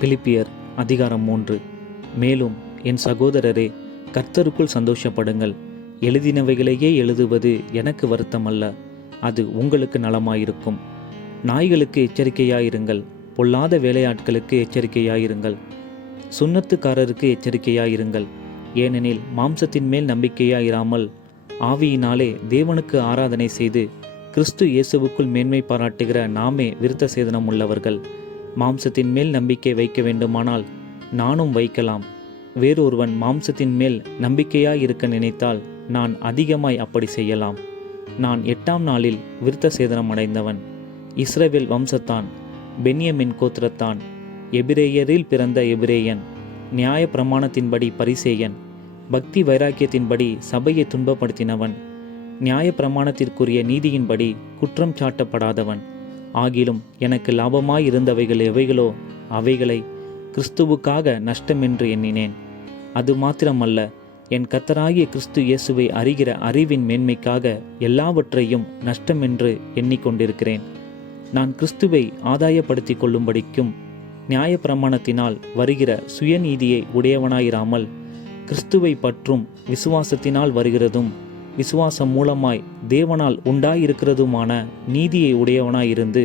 பிலிப்பியர் அதிகாரம் 3. மேலும் என் சகோதரரே, கர்த்தருக்குள் சந்தோஷப்படுங்கள். எழுதினவைகளையே எழுதுவது எனக்கு வருத்தமல்ல, அது உங்களுக்கு நலமாயிருக்கும். நாய்களுக்கு எச்சரிக்கையாயிருங்கள், பொல்லாத வேலையாட்களுக்கு எச்சரிக்கையாயிருங்கள், சுன்னத்துக்காரருக்கு எச்சரிக்கையாயிருங்கள். ஏனெனில் மாம்சத்தின் மேல் நம்பிக்கையாயிராமல் ஆவியினாலே தேவனுக்கு ஆராதனை செய்து கிறிஸ்து இயேசுவுக்குள் மேன்மை பாராட்டுகிற நாமே விருத்த சேதனம் உள்ளவர்கள். மாம்சத்தின் மேல் நம்பிக்கை வைக்க வேண்டுமானால் நானும் வைக்கலாம். வேறொருவன் மாம்சத்தின் மேல் நம்பிக்கையாயிருக்க நினைத்தால் நான் அதிகமாய் அப்படி செய்யலாம். நான் 8ஆம் நாளில் விருத்த சேதனம் அடைந்தவன். இஸ்ரவேல் வம்சத்தான், பென்யமின் கோத்திரத்தான், எபிரேயரில் பிறந்த எபிரேயன், நியாய பிரமாணத்தின்படி பரிசேயன், பக்தி வைராக்கியத்தின்படி சபையை துன்பப்படுத்தினவன், நியாய பிரமாணத்திற்குரிய நீதியின்படி குற்றம் சாட்டப்படாதவன். ஆகிலும் எனக்கு லாபமாயிருந்தவைகள் எவைகளோ அவைகளை கிறிஸ்துவுக்காக நஷ்டமென்று எண்ணினேன். அது மாத்திரமல்ல, என் கர்த்தராகிய கிறிஸ்து இயேசுவை அறிகிற அறிவின் மேன்மைக்காக எல்லாவற்றையும் நஷ்டமென்று எண்ணிக்கொண்டிருக்கிறேன். நான் கிறிஸ்துவை ஆதாயப்படுத்தி கொள்ளும்படிக்கும் நியாய பிரமாணத்தினால் வருகிற சுயநீதியை உடையவனாயிராமல் கிறிஸ்துவை பற்றும் விசுவாசத்தினால் வருகிறதும் விசுவாசம் மூலமாய் தேவனால் உண்டாயிருக்கிறதுமான நீதியை உடையவனாயிருந்து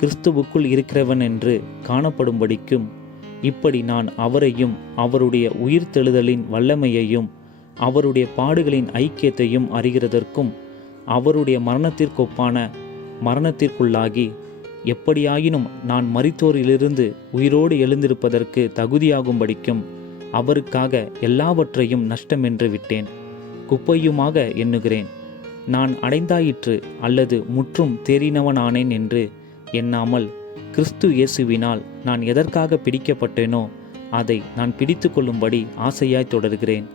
கிறிஸ்துவுக்குள் இருக்கிறவன் என்று காணப்படும்படிக்கும் இப்படி நான் அவரையும் அவருடைய உயிர்த்தெழுதலின் வல்லமையையும் அவருடைய பாடுகளின் ஐக்கியத்தையும் அறிகிறதற்கும் அவருடைய மரணத்திற்கொப்பான மரணத்திற்குள்ளாகி எப்படியாயினும் நான் மரித்தோரிலிருந்து உயிரோடு எழுந்திருப்பதற்கு தகுதியாகும்படிக்கும் அவருக்காக எல்லாவற்றையும் நஷ்டமென்று விட்டேன், குப்பையுமாக எண்ணுகிறேன். நான் அடைந்தாயிற்று அல்லது முற்றும் தேறினவனானேன் என்று எண்ணாமல் கிறிஸ்து இயேசுவினால் நான் எதற்காக பிடிக்கப்பட்டேனோ அதை நான் பிடித்து கொள்ளும்படி ஆசையாய் தொடர்கிறேன்.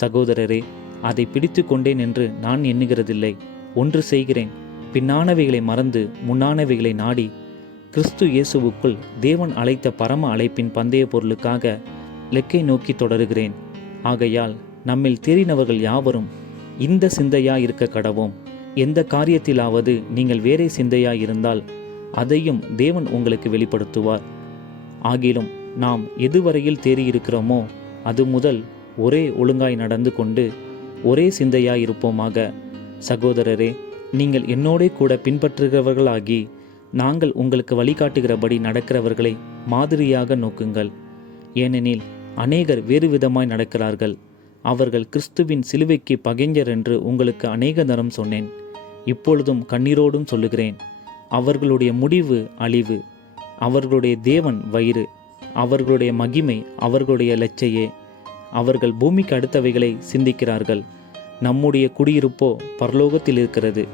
சகோதரரே, அதை பிடித்து கொண்டேன் என்று நான் எண்ணுகிறதில்லை. ஒன்று செய்கிறேன், பின்னானவைகளை மறந்து முன்னானவைகளை நாடி கிறிஸ்து இயேசுவுக்குள் தேவன் அழைத்த பரம அழைப்பின் பந்தய பொருளுக்காக லெக்கை நோக்கி தொடருகிறேன். ஆகையால் நம்மில் தேறினவர்கள் யாவரும் இந்த சிந்தையாயிருக்க கடவோம். எந்த காரியத்திலாவது நீங்கள் வேறே சிந்தையாயிருந்தால் அதையும் தேவன் உங்களுக்கு வெளிப்படுத்துவார். ஆகிலும் நாம் எதுவரையில் தேறியிருக்கிறோமோ அது முதல் ஒரே ஒழுங்காய் நடந்து கொண்டு ஒரே சிந்தையாயிருப்போமாக. சகோதரரே, நீங்கள் என்னோடே கூட பின்பற்றுகிறவர்களாகி நாங்கள் உங்களுக்கு வழிகாட்டுகிறபடி நடக்கிறவர்களை மாதிரியாக நோக்குங்கள். ஏனெனில் அநேகர் வேறு விதமாய் நடக்கிறார்கள். அவர்கள் கிறிஸ்துவின் சிலுவைக்கு பகைஞர் என்று உங்களுக்கு அநேக தரம் சொன்னேன். இப்பொழுதும் கண்ணீரோடும் சொல்லுகிறேன். அவர்களுடைய முடிவு அழிவு, அவர்களுடைய தேவன் வயிறு, அவர்களுடைய மகிமை அவர்களுடைய லட்சையே. அவர்கள் பூமிக்கு அடுத்தவைகளை சிந்திக்கிறார்கள். நம்முடைய குடியிருப்போ பரலோகத்தில் இருக்கிறது.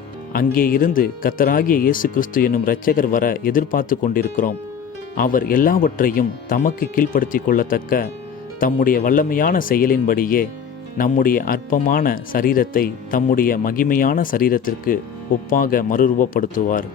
அங்கே இருந்து கர்த்தராகிய இயேசு கிறிஸ்து என்னும் இரட்சகர் வர எதிர்பார்த்து கொண்டிருக்கிறோம். அவர் எல்லாவற்றையும் தமக்கு கீழ்ப்படுத்தி கொள்ளத்தக்க தம்முடைய வல்லமையான செயலின்படியே நம்முடைய அற்பமான சரீரத்தை தம்முடைய மகிமையான சரீரத்திற்கு ஒப்பாக மறுரூபப்படுத்துவார்.